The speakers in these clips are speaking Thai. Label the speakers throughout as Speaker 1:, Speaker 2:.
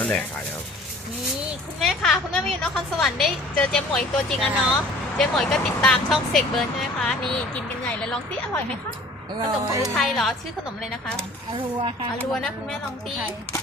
Speaker 1: นั่นแหละขายครับ
Speaker 2: นี่คุณแม่ค่ะคุณแม่มาอยู่นครสวรรค์ได้เจอเจ๊หมวยตัวจริงแล้วเนาะเจ๊หมวยก็ติดตามช่องเสกเบิร์นใช่ไหมคะนี่กินกันใหญ่เลยลองสิอร่อยไหมคะขนมของไทยเหรอชื่อขนมเลยนะคะ
Speaker 3: อรัวค่ะ
Speaker 2: อรัวนะคุณแม่ลองสิ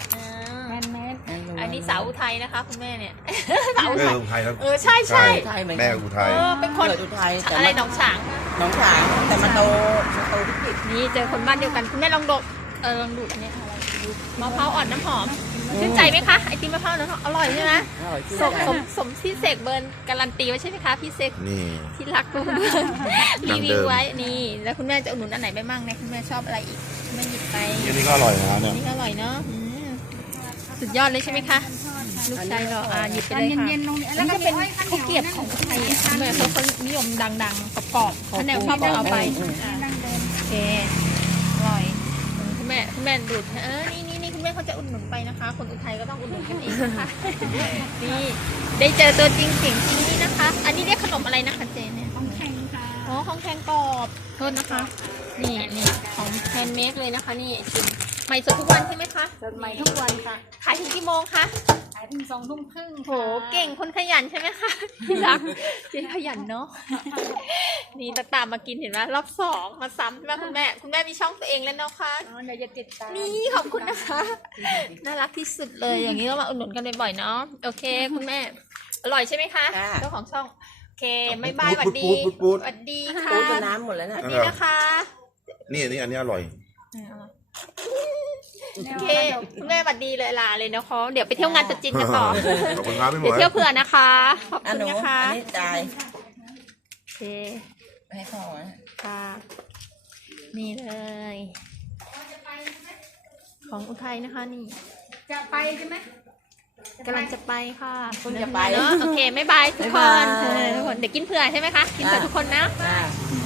Speaker 2: อันนี้สาวอุทัยนะคะคุณแม่เนี่ยสาวอุทัย
Speaker 1: ครับ
Speaker 2: ใช่ใช่
Speaker 1: แม่อุทัย
Speaker 2: เป็นคน
Speaker 3: อุทัย
Speaker 2: อะไรหนองฉาง
Speaker 3: แต่มาโตพิจิตร
Speaker 2: นี่เจอคนบ้านเดียวกันคุณแม่ลองดูลองดูอันนี้มะพร้าวอ่อนน้ำหอมชื่นใจไหมคะไอติมมะพร้าวน้ำหอมอร่อยใช่ไหมสมที่เสกเบิร์นการันตีไว้ใช่ไหมคะพี่เสก
Speaker 1: นี่
Speaker 2: ที่รักคุณรีวิวไว้นี่แล้วคุณแม่จะอุดหนุนอันไหนไปมั่งเนี่ยคุณแม่ชอบอะไรอีกไม่หยิบไป
Speaker 1: อันนี้ก็อร่อยนะเนี่ย
Speaker 2: นี่ก็อร่อยเนาะสุดยอดเลยใช่ไหมคะลูกชายเราหยิบไปเลยค่ะอันนี้ก็เป็นข้าวเกรียบของไทยแม่เขานิยมดังๆกรอบๆถ้าแนวชอบเอาไปโอเคอร่อยคุณแม่ดูดนี่คุณแม่เขาจะอุดหนุนไปนะคะคนอุทัยก็ต้องอุดหนุนกันเองนะคะนี่ได้เจอตัวจริงเสียงจริงนี่นะคะอันนี้เรียกขนมอะไรนะคะเจนเนี่ย
Speaker 3: ของแข็งค่ะ
Speaker 2: อ๋อของแข็งกรอบโทษนะคะนี่ของแฮนด์เมดเลยนะคะนี่ชิมใหม่สดทุกวันใช่ไหมคะ
Speaker 3: สดใหม่ทุกวันค่ะ
Speaker 2: ขายถึงกี่โมงคะ
Speaker 3: ขายถึง20:30
Speaker 2: โหเก่งคนขยันใช่ไหมคะที่รักเจ๊ขยันเนาะนี่ตามมากินเห็นไหมรอบ2มาซ้ำใช่ไหมคุณแม่มีช่องตัวเองแล้วเนาะคะ
Speaker 3: เดี๋ยวจะติดตาม
Speaker 2: นี่ขอบคุณนะคะน่ารักที่สุดเลยอย่างนี้ก็มาอุดหนุนกันบ่อยๆเนาะโอเคคุณแม่อร่อยใช่ไหมคะเจ้าของช่องโอเคไม่บายสวัสดีสวัสดีค่ะ
Speaker 3: ปูน้ำหมดแล้วนะ
Speaker 2: นี่นะคะ
Speaker 1: นี่อันนี้อร่อย
Speaker 2: โอเคคุณแม่สวัสดีเลยลาเลยนะคะเดี๋ยวไปเที่ยวงานตรุษจีนกันต่อ
Speaker 1: ขอบคุณครับพี่หมวย
Speaker 2: เดี๋ยวเที่ยวเผื่อนะคะขอบคุณนะคะ
Speaker 3: อันนี้จ่าย
Speaker 2: โอเค
Speaker 3: ให้พ่อ
Speaker 2: ค่ะนี่เลยของอุทัยนะคะนี่
Speaker 3: จะไปใช่ไหม
Speaker 2: กำลังจะไปค่ะ
Speaker 3: คุณจะไป
Speaker 2: เนาะโอเคไม่บายทุกคนเดี๋ยวกินเผื่อใช่ไหมคะกินเผื่อทุกคนนะ